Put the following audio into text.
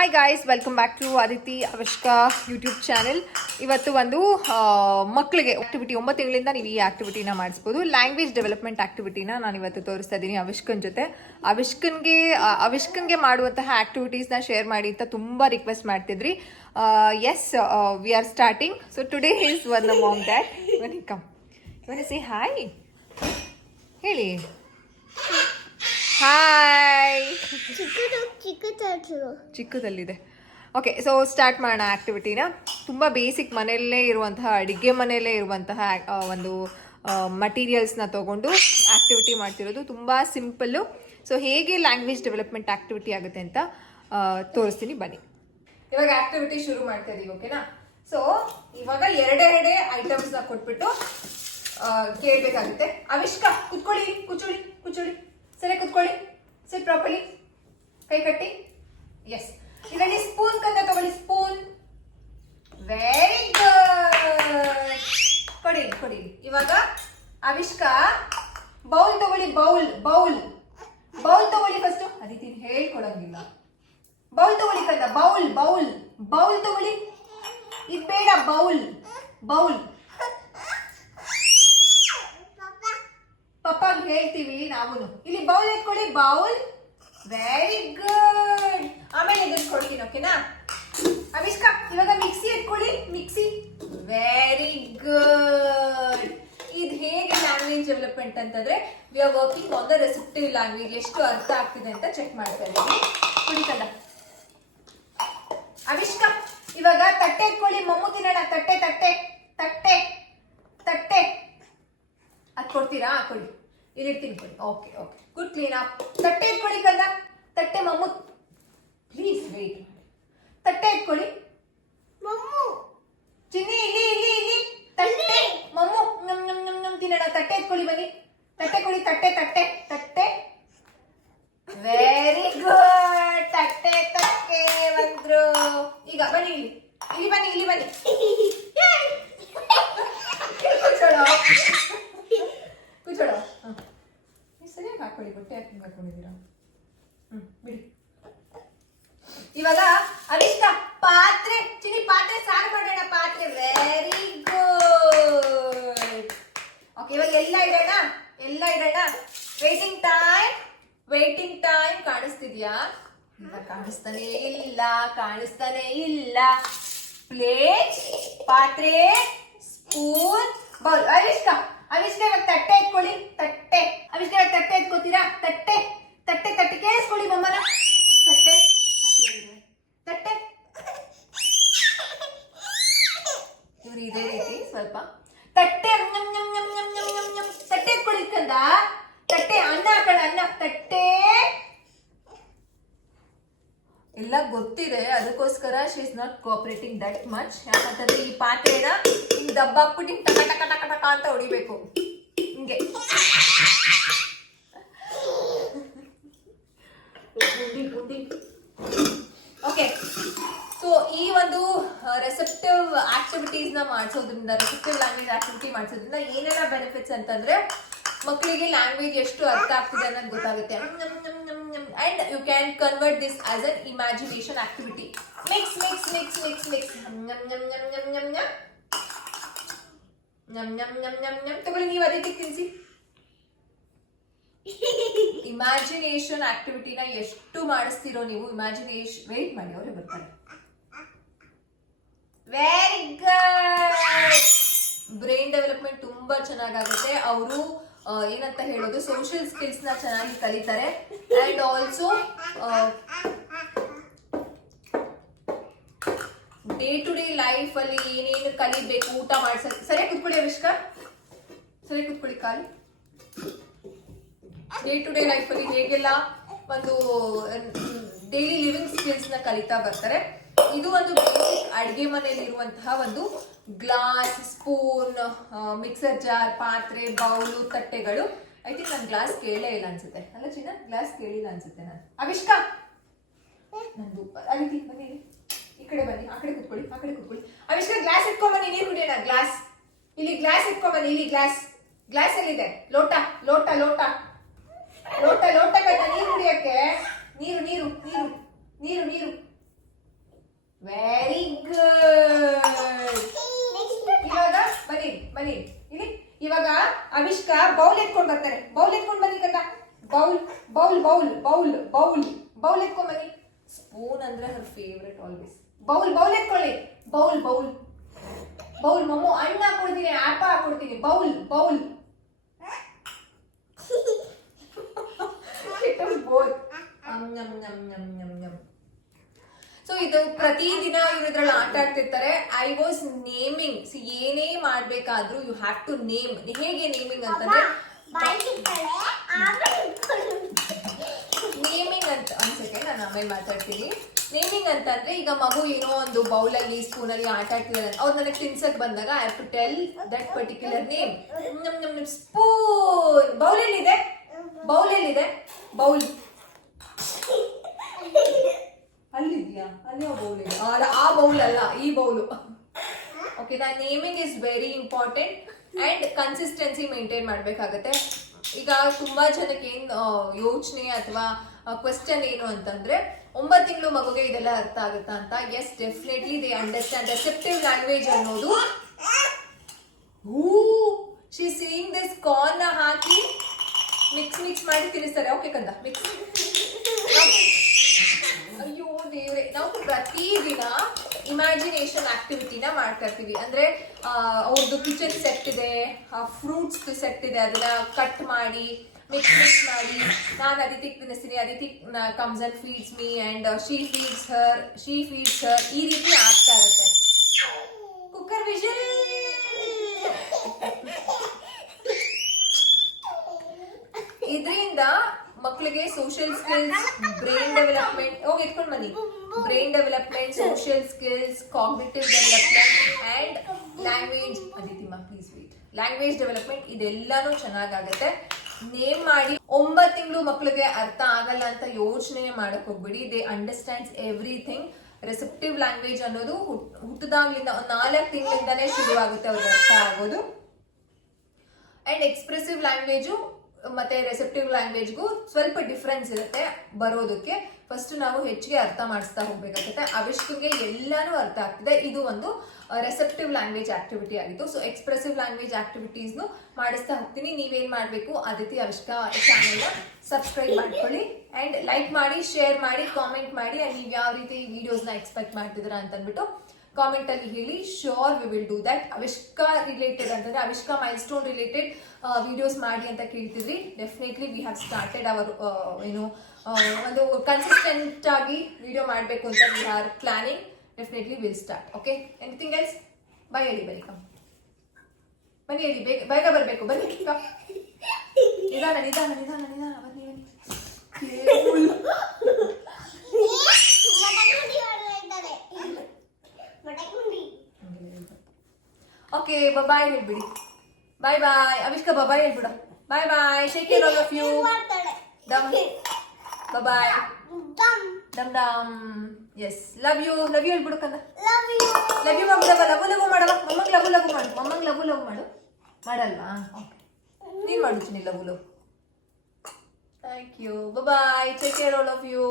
Hi guys, welcome back to Aditi Avishka YouTube channel. ಇವತ್ತು ಒಂದು ಮಕ್ಕಳಿಗೆ ಆಕ್ಟಿವಿಟಿ 9 ತಿಂಗಳಿಂದ ನೀವು ಈ ಆಕ್ಟಿವಿಟಿನ ಮಾಡಿಸ್ಬೋದು. ಲ್ಯಾಂಗ್ವೇಜ್ ಡೆವಲಪ್ಮೆಂಟ್ ಆಕ್ಟಿವಿಟಿನ ನಾನು ಇವತ್ತು ತೋರಿಸ್ತಾ ಇದ್ದೀನಿ ಅವಿಷ್ಕನ್ ಜೊತೆ. ಅವಿಷ್ಕನ್ಗೆ ಮಾಡುವಂತಹ ಆಕ್ಟಿವಿಟೀಸ್ನ ಶೇರ್ ಮಾಡಿ ಅಂತ ತುಂಬ ರಿಕ್ವೆಸ್ಟ್ ಮಾಡ್ತಿದ್ರಿ. Yes, we are starting. So today is one among that. Come, say hi ಹೇಳಿ. ಹಾಯ್, ಚಿಕ್ಕದಲ್ಲಿದೆ. ಓಕೆ, ಸೊ ಸ್ಟಾರ್ಟ್ ಮಾಡೋಣ ಆ್ಯಕ್ಟಿವಿಟಿನ. ತುಂಬ ಬೇಸಿಕ್, ಮನೆಯಲ್ಲೇ ಇರುವಂತಹ, ಅಡುಗೆ ಮನೆಯಲ್ಲೇ ಇರುವಂತಹ ಒಂದು ಮಟೀರಿಯಲ್ಸ್ನ ತೊಗೊಂಡು ಆ್ಯಕ್ಟಿವಿಟಿ ಮಾಡ್ತಿರೋದು. ತುಂಬ ಸಿಂಪಲ್ಲು. ಸೊ ಹೇಗೆ ಲ್ಯಾಂಗ್ವೇಜ್ ಡೆವಲಪ್ಮೆಂಟ್ ಆ್ಯಕ್ಟಿವಿಟಿ ಆಗುತ್ತೆ ಅಂತ ತೋರಿಸ್ತೀನಿ, ಬನ್ನಿ. ಇವಾಗ ಆ್ಯಕ್ಟಿವಿಟಿ ಶುರು ಮಾಡ್ತಾ ಇದೀವಿ, ಓಕೆನಾ? ಸೊ ಇವಾಗ ಎರಡೆರಡೇ ಐಟಮ್ಸ್ನ ಕೊಟ್ಬಿಟ್ಟು ಕೇಳಬೇಕಾಗುತ್ತೆ. ಅವಿಷ್ಕಾ, ಕುತ್ಕೊಳ್ಳಿ, ಕುಚ್ಚೋಳಿ, ಸರಿ ಕುತ್ಕೊಳ್ಳಿ, ಸಿಟ್ ಪ್ರಾಪರ್ಲಿ, ಕೈ ಕಟ್ಟಿ. ಎಸ್, ಇದರಲ್ಲಿ ಸ್ಪೂನ್ ಕಂದ ತಗೊಳ್ಳಿ, ಸ್ಪೂನ್. ವೆರಿ ಗುಡ್, ಕೊಡಿ. ಇವಾಗ ಅವಿಷ್ಕಾ ಬೌಲ್ ತಗೊಳ್ಳಿ, ಬೌಲ್ ತಗೊಳ್ಳಿ ಫಸ್ಟ್. ಅದಕ್ಕೆ ಹೇಳ್ಕೊಡಂಗಿಲ್ಲ. ಬೌಲ್ ತಗೊಳ್ಳಿ ಕಂದ, ಬೌಲ್ ತಗೊಳ್ಳಿ. ಇದು ಬೇಡ, ಬೌಲ್ ಪಪ್ಪಾಗ್ ಹೇಳ್ತೀವಿ ನಾವು. ಇಲ್ಲಿ ಬೌಲ್ ಎತ್ಕೊಳ್ಳಿ, ಬೌಲ್. Very good. ಆಮೇಲೆ ಇದನ್ನ ಕೊಡ್ತೀನಿ, ಓಕೆನಾ? ಅವಿಷ್ಕಾ, ಇವಾಗ ಮಿಕ್ಸಿ ಎತ್ಕೊಳ್ಳಿ, ಮಿಕ್ಸಿ. Very good. ಇದು ಹೇಗೆ ಲ್ಯಾಂಗ್ವೇಜ್ ಡೆವಲಪ್ಮೆಂಟ್ ಅಂತಂದ್ರೆ, we are working on the ರೆಸಿಪ್ಟಿವ್ language. ಎಷ್ಟು ಅರ್ಥ ಆಗ್ತಿದೆ ಅಂತ ಚೆಕ್ ಮಾಡ್ತಾ ಇದ್ದೀವಿ. ಕುಡಿಕಲ್ಲ. ಅವಿಷ್ಕಾ, ಇವಾಗ ತಟ್ಟೆ ಎತ್ಕೊಳ್ಳಿ, ಮಮ್ಮು ತಿನ್ನೋಣ. ತಟ್ಟೆ ಅದ್ ಕೊಡ್ತೀರಾ? ಕೊಡಿ, ಇಲ್ಲಿರ್ತೀನಿ, ಕೊಡಿ. Okay, good, clean up. ತಟ್ಟೆ ಎತ್ಕೊಳ್ಳಿ ಕಂದ, ತಟ್ಟೆ. ಮಮ್ಮು ಪ್ಲೀಸ್ ವೇಟ್ ಮಾಡಿ. ತಟ್ಟೆ ಎತ್ಕೊಳ್ಳಿ ಚಿನ್ನಿ, ಇಲ್ಲಿ ತಟ್ಟೆ. ಮಮ್ಮು ನಮ್ ತಿನ್ನೋಣ. ತಟ್ಟೆ ಎತ್ಕೊಳ್ಳಿ, ಬನ್ನಿ. ತಟ್ಟೆ ಕೊಡಿ, ತಟ್ಟೆ. Very good. ತಟ್ಟೆ ಬಂದ್ರು. ಈಗ ಬನ್ನಿ, ಇಲ್ಲಿ ಬನ್ನಿ. ಕೂಚೋಡ. ಸರಿಯಾಗಿ ಹಾಕೊಳ್ಳಿ, ಬಟ್ಟೆ ಹಾಕೊಂಡಿದ್ದೀರಾ? ಬಿಡಿ. ಇವಾಗ ಅವಿಷ್ಕಾ, ಪಾತ್ರೆ ಸಾರು ಮಾಡೋಣ. ಪಾತ್ರೆ. Very good. ಓಕೆ, ಇವಾಗ ಎಲ್ಲ ಇಡೋಣ. ವೇಟಿಂಗ್ ಟೈಮ್ ಕಾಣಿಸ್ತಿದ್ಯಾ? ಕಾಣಿಸ್ತಾನೆ ಇಲ್ಲ. ಪ್ಲೇಟ್, ಪಾತ್ರೆ, ಸ್ಪೂನ್, ಬೌಲ್. ಅವಿಷ್ಕಾ, ಇವಾಗ ತಟ್ಟೆ ಎತ್ಕೊಳ್ಳಿ. ಅವಿಷ್ಕಾ, ತಟ್ಟೆ ಎತ್ಕೋತೀರಾ? ತಟ್ಟೆ ಕೇಳಿಸ್ಕೊಳ್ಳಿ ಮಮ್ಮನ. ತಟ್ಟೆ. ಇವ್ರು ಇದೇ ರೀತಿ ಸ್ವಲ್ಪ ತಟ್ಟೆ. ತಟ್ಟೆ ಎತ್ಕೊಳ್ಳಿ ಕಂದ. ತಟ್ಟೆ. ಅನ್ನ ಹಾಕೋಣ, ಅನ್ನ. ತಟ್ಟೆ. ಎಲ್ಲ ಗೊತ್ತಿದೆ, ಅದಕ್ಕೋಸ್ಕರ she is not cooperating that much. ಯಾಕಂತಂದ್ರೆ ಈ ಪಾತ್ರೆನ ಹಿಂಗ್ ದಬ್ಬಾಕ್ಬಿಟ್ಟು ಟಕ ಅಂತ ಹೊಡಿಬೇಕು, ಹಿಂಗೆ. ಗುಂಡಿ. ಓಕೆ, ಸೊ ಈ ಒಂದು ರೆಸೆಪ್ಟಿವ್ ಆಕ್ಟಿವಿಟೀಸ್ ನ ಮಾಡಿಸೋದ್ರಿಂದ, ರೆಸೆಪ್ಟಿವ್ ಲ್ಯಾಂಗ್ವೇಜ್ ಆಕ್ಟಿವಿಟಿ ಮಾಡಿಸೋದ್ರಿಂದ ಏನೆಲ್ಲ ಬೆನಿಫಿಟ್ಸ್ ಅಂತಂದ್ರೆ, ಮಕ್ಕಳಿಗೆ ಲ್ಯಾಂಗ್ವೇಜ್ ಎಷ್ಟು ಅರ್ಥ ಆಗ್ತಿದೆ ಅನ್ನೋದು ಗೊತ್ತಾಗುತ್ತೆ. And you can convert this as an imagination activity. Mix. Nyam. ತಗೊಳ್ಳಿ, ನೀವು ಅದಕ್ಕೆ ತಿನ್ಸಿ. ಇಮ್ಯಾಜಿನೇಷನ್ ಆಕ್ಟಿವಿಟಿನ ಎಷ್ಟು ಮಾಡಿಸ್ತೀರೋ ನೀವು. ಇಮ್ಯಾಜಿನೇಷನ್, ವೇಟ್ ಮಾಡಿ, ಅವರೇ ಬರ್ತಾರೆ. Very good. ಬ್ರೈನ್ ಡೆವಲಪ್ಮೆಂಟ್ ತುಂಬಾ ಚೆನ್ನಾಗಾಗುತ್ತೆ. ಅವರು ಏನಂತ ಹೇಳೋದು, ಸೋಷಿಯಲ್ ಸ್ಕಿಲ್ಸ್ ನ ಚೆನ್ನಾಗಿ ಕಲಿತಾರೆ. And also day to day life ಅಲ್ಲಿ ಏನೇನು ಕಲಿಬೇಕು, ಊಟ ಮಾಡ್ಸಕ್ಕೆ. ಸರಿಯಾಗಿ ಕುತ್ಕೊಳ್ಳಿ ಅವಿಷ್ಕಾ, ಸರಿಯಾಗಿ ಕುತ್ಕೊಳ್ಳಿ, ಕಾಲು. ಡೇ ಟು ಡೇ ಲೈಫ್ ಅಲ್ಲಿ ಹೇಗೆಲ್ಲ ಒಂದು ಡೈಲಿ ಲಿವಿಂಗ್ ಸ್ಕಿಲ್ಸ್ ನ ಕಲಿತಾ ಬರ್ತಾರೆ. ಇದು ಒಂದು ಬೇಸಿಕ್ ಅಡಿಗೆ ಮನೆಯಲ್ಲಿ ಇರುವಂತಹ ಒಂದು ಗ್ಲಾಸ್, ಸ್ಪೂನ್, ಮಿಕ್ಸರ್ ಜಾರ್, ಪಾತ್ರೆ, ಬೌಲು, ತಟ್ಟೆಗಳು. ಐ ಥಿಂಕ್ ನಾನು ಗ್ಲಾಸ್ ಕೇಳೇ ಇಲ್ಲ ಅನ್ಸುತ್ತೆ, ಅಲ್ಲ ಚಿನ್ನ? ಗ್ಲಾಸ್ ಕೇಳಿಲ್ಲ ಅನ್ಸುತ್ತೆ ನಾನು. ಅವಿಷ್ಕಾ, ನಂದು ಅದಿತಿ, ಬನ್ನಿ ಈ ಕಡೆ ಬನ್ನಿ. ಆ ಕಡೆ ಕುತ್ಕೊಳ್ಳಿ. ಅವಿಷ್ಕಾ, ಗ್ಲಾಸ್ ಇಟ್ಕೊಂಬನ್ನಿ, ನೀರು ಕುಡಿಯೋಣ. ಗ್ಲಾಸ್ ಇಲ್ಲಿ, ಗ್ಲಾಸ್ ಇಟ್ಕೊಂಬನ್ನಿ. ಇಲ್ಲಿ ಗ್ಲಾಸ್ ಎಲ್ಲಿದೆ? ಲೋಟ ಬೇಡ ನೀರು ಕುಡಿಯಕ್ಕೆ. ನೀರು. Very good. ಇವಾಗ ಬನ್ನಿ ಬನ್ನಿ ಇಲ್ಲಿ. ಇವಾಗ ಅವಿಷ್ಕಾ ಬೌಲ್ ಎತ್ಕೊಂಡ್ ಬರ್ತಾರೆ. ಬೌಲ್ ಎತ್ಕೊಂಡ್ ಬನ್ನಿ ಕಂದ. Bowl bowl bowl bowl bowl bowl ಎತ್ಕೊಂಡ್ ಬನ್ನಿ. ಸ್ಪೂನ್ ಅಂದ್ರೆ her favourite always. Bowl bowl ಎತ್ಕೊಳ್ಳಿ. Bowl bowl bowl. ಮಮ್ಮು ಹಣ್ಣು ಹಾಕೊಡ್ತೀನಿ, ಆಪ ಹಾಕೊಡ್ತೀನಿ. Bowl bowl bowl. ಸೊ ಇದು ಪ್ರತಿದಿನ ಇವ್ರು ಇದ್ರಲ್ಲಿ ಆಟ ಆಡ್ತಿರ್ತಾರೆ. I was naming. ಏನೇ ಮಾಡ್ಬೇಕಾದ್ರೂ ಯು ಹ್ಯಾವ್ ಟು ನೇಮ್. ಹೇಗೆ ನೇಮಿಂಗ್ ಅಂತಂದ್ರೆ ನೇಮಿಂಗ್ ಅಂತ ಅನ್ಸುತ್ತೆ, ನಾನು ಆಮೇಲೆ ಮಾತಾಡ್ತೀನಿ. ನೇಮಿಂಗ್ ಅಂತಂದ್ರೆ ಈಗ ಮಗು ಏನೋ ಒಂದು ಬೌಲಲ್ಲಿ ಸ್ಪೂನಲ್ಲಿ ಆಟ ಆಡ್ತಿದ್ದಾರೆ, ಅವ್ರು ನನಗೆ ತಿನ್ಸಕ್ ಬಂದಾಗ I have to tell that particular name. Spoon. Bowl ಎಲ್ಲಿದೆ? ಬೌಲ್ ಎಲ್ಲಿದೆ? ಬೌಲ್ ಅಲ್ಲಿದ್ಯಾ? ಅಲ್ಲಿ ಬೌಲ್ ಇದೆ. ಆ ಬೌಲ್ ಅಲ್ಲ, ಈ bowl. Okay, the naming is very important and consistency maintain ಮಾಡ್ಬೇಕಾಗತ್ತೆ. ಈಗ ತುಂಬಾ ಜನಕ್ಕೆ ಏನ್ ಯೋಚನೆ ಅಥವಾ ಕ್ವೆಶ್ಚನ್ ಏನು ಅಂತಂದ್ರೆ 9 ತಿಂಗಳು ಮಗುಗೆ ಇದೆಲ್ಲ ಅರ್ಥ ಆಗುತ್ತಾ ಅಂತ. Yes, definitely they understand. Receptive language ಅನ್ನೋದು ಶಿ ಸೀಯಿಂಗ್ ದಿಸ್ ಕಾರ್ನ್ ಹಾಕಿ ಮಿಕ್ಸ್ ಮಾಡಿ ತಿನ್ನಿಸ್ತಾರೆ. ಓಕೆ ಕಂದ, ಮಿಕ್ಸ್. ಅಯ್ಯೋ ದೇವ್ರೆ, ನಾವು ಪ್ರತಿದಿನ ಇಮ್ಯಾಜಿನೇಷನ್ ಆಕ್ಟಿವಿಟಿನ ಮಾಡ್ತಾ ಇರ್ತೀವಿ. ಅಂದ್ರೆ ಅವ್ರದ್ದು ಕಿಚನ್ ಸೆಟ್ ಇದೆ, ಫ್ರೂಟ್ಸ್ ಸೆಟ್ ಇದೆ, ಅದನ್ನ ಕಟ್ ಮಾಡಿ ಮಿಕ್ಸ್ ಮಾಡಿ ನಾನು ಅದಿತಿಗೆ ತಿನ್ನಿಸ್ತೀನಿ, Aditi comes and feeds me and she feeds her ಈ ರೀತಿ ಆಗ್ತಾ ಇರುತ್ತೆ. Cooker whistle. ಇದರಿಂದ ಮಕ್ಕಳಿಗೆ ಸೋಷಿಯಲ್ ಸ್ಕಿಲ್ಸ್, ಬ್ರೈನ್ ಡೆವಲಪ್ಮೆಂಟ್, ಹೋಗಿ ಇಟ್ಕೊಂಡು ಬನ್ನಿ, brain development, social skills, cognitive development and language, ಅದಿತಿಮಾ ಪ್ಲೀಸ್ ವೇಟ್, ಲ್ಯಾಂಗ್ವೇಜ್ ಡೆವಲಪ್ಮೆಂಟ್ ಇದೆಲ್ಲಾನು ಚೆನ್ನಾಗಾಗತ್ತೆ. ನೇಮ್ ಮಾಡಿ. 9 ತಿಂಗಳು ಮಕ್ಕಳಿಗೆ ಅರ್ಥ ಆಗಲ್ಲ ಅಂತ ಯೋಚನೆ ಮಾಡಕ್ ಹೋಗ್ಬಿಡಿ. They understands everything. Receptive language ಅನ್ನೋದು ಹುಟ್ಟದಾಗ್ಲಿಂದ 4 ತಿಂಗಳಿಂದಾನೇ ಶುರುವಾಗುತ್ತೆ ಅವ್ರಿಗೆ ಅರ್ಥ ಆಗೋದು. ಅಂಡ್ ಎಕ್ಸ್ಪ್ರೆಸಿವ್ ಲ್ಯಾಂಗ್ವೇಜು ಮತ್ತೆ ರೆಸೆಪ್ಟಿವ್ ಲ್ಯಾಂಗ್ವೇಜ್ಗೂ ಸ್ವಲ್ಪ ಡಿಫ್ರೆನ್ಸ್ ಇರುತ್ತೆ ಬರೋದಕ್ಕೆ. ಫಸ್ಟ್ ನಾವು ಹೆಚ್ಚಿಗೆ ಅರ್ಥ ಮಾಡಿಸ್ತಾ ಹೋಗ್ಬೇಕಾಗುತ್ತೆ. ಅವಿಷ್ಕಂಗೆ ಎಲ್ಲಾನು ಅರ್ಥ ಆಗ್ತಿದೆ. ಇದು ಒಂದು ರೆಸೆಪ್ಟಿವ್ ಲ್ಯಾಂಗ್ವೇಜ್ ಆಕ್ಟಿವಿಟಿ ಆಗಿತ್ತು. ಸೊ ಎಕ್ಸ್ಪ್ರೆಸಿವ್ ಲ್ಯಾಂಗ್ವೇಜ್ ಆಕ್ಟಿವಿಟೀಸ್ನು ಮಾಡಿಸ್ತಾ ಹೋಗ್ತೀನಿ. ನೀವೇನ್ ಮಾಡಬೇಕು, ಅದಿತಿ ಅವಿಷ್ಕಾ ಚಾನೆಲ್ನ ಸಬ್ಸ್ಕ್ರೈಬ್ ಮಾಡ್ಕೊಳ್ಳಿ ಅಂಡ್ ಲೈಕ್ ಮಾಡಿ, ಶೇರ್ ಮಾಡಿ, ಕಾಮೆಂಟ್ ಮಾಡಿ. ಅಂಡ್ ನೀವು ಯಾವ ರೀತಿ ಈ ವಿಡಿಯೋಸ್ನ ಎಕ್ಸ್ಪೆಕ್ಟ್ ಮಾಡ್ತಿದ್ದೀರಾ ಅಂತ ಅಂದ್ಬಿಟ್ಟು ಕಾಮೆಂಟ್ ಅಲ್ಲಿ ಹೇಳಿ. Sure we will do that. Avishka related ಅಂತಂದ್ರೆ Avishka milestone related videos ಮಾಡಿ ಅಂತ ಕೇಳ್ತಿದ್ರಿ. Definitely we have started our ಒಂದು ಕನ್ಸಿಸ್ಟೆಂಟ್ ಆಗಿ ವಿಡಿಯೋ ಮಾಡಬೇಕು ಅಂತ we are planning. Definitely will start. Okay, anything else? Bye ಹೇಳಿ, ಬನ್ನಿ, ಕಮ್ ಬನ್ನಿ ಹೇಳಿ, ಬೇಗ ಬರಬೇಕು, ಬನ್ನಿ. ನಿಧಾನ ನಿಧಾನ ನಿಧಾನ ನಿಧಾನ, ಬನ್ನಿ ಬನ್ನಿ. ಓಕೆ, ಬಾಯ್ ಹೇಳ್ಬಿಡಿ. ಬಾಯ್ ಬಾಯ್ ಅವಿಷ್ಕಾ, ಬಾಯ್ ಹೇಳ್ಬಿಡ. Bye bye, take care all of you. ಡಮ್ ಬಾಯ್. ಡಮ್ ಡಮ್. ಎಸ್, ಲವ್ ಯು ಹೇಳ್ಬಿಡು ಕಂದ. ಲವ್ ಯು ಮಮ್ಮಗ ಲಗು ಲಗು ಮಾಡಲ್ಲ. ಮಮ್ಮಂಗ್ ಲಗು ಲಗು ಮಾಡು. ಮಮ್ಮಂಗ್ ಲಗು ಲಗು ಮಾಡು. ಮಾಡಲ್ವಾ? ನೀನ್ ಮಾಡು ಚಿನ್ನಿ ಲಗು ಲಗು. Thank you. Bye, take care all of you.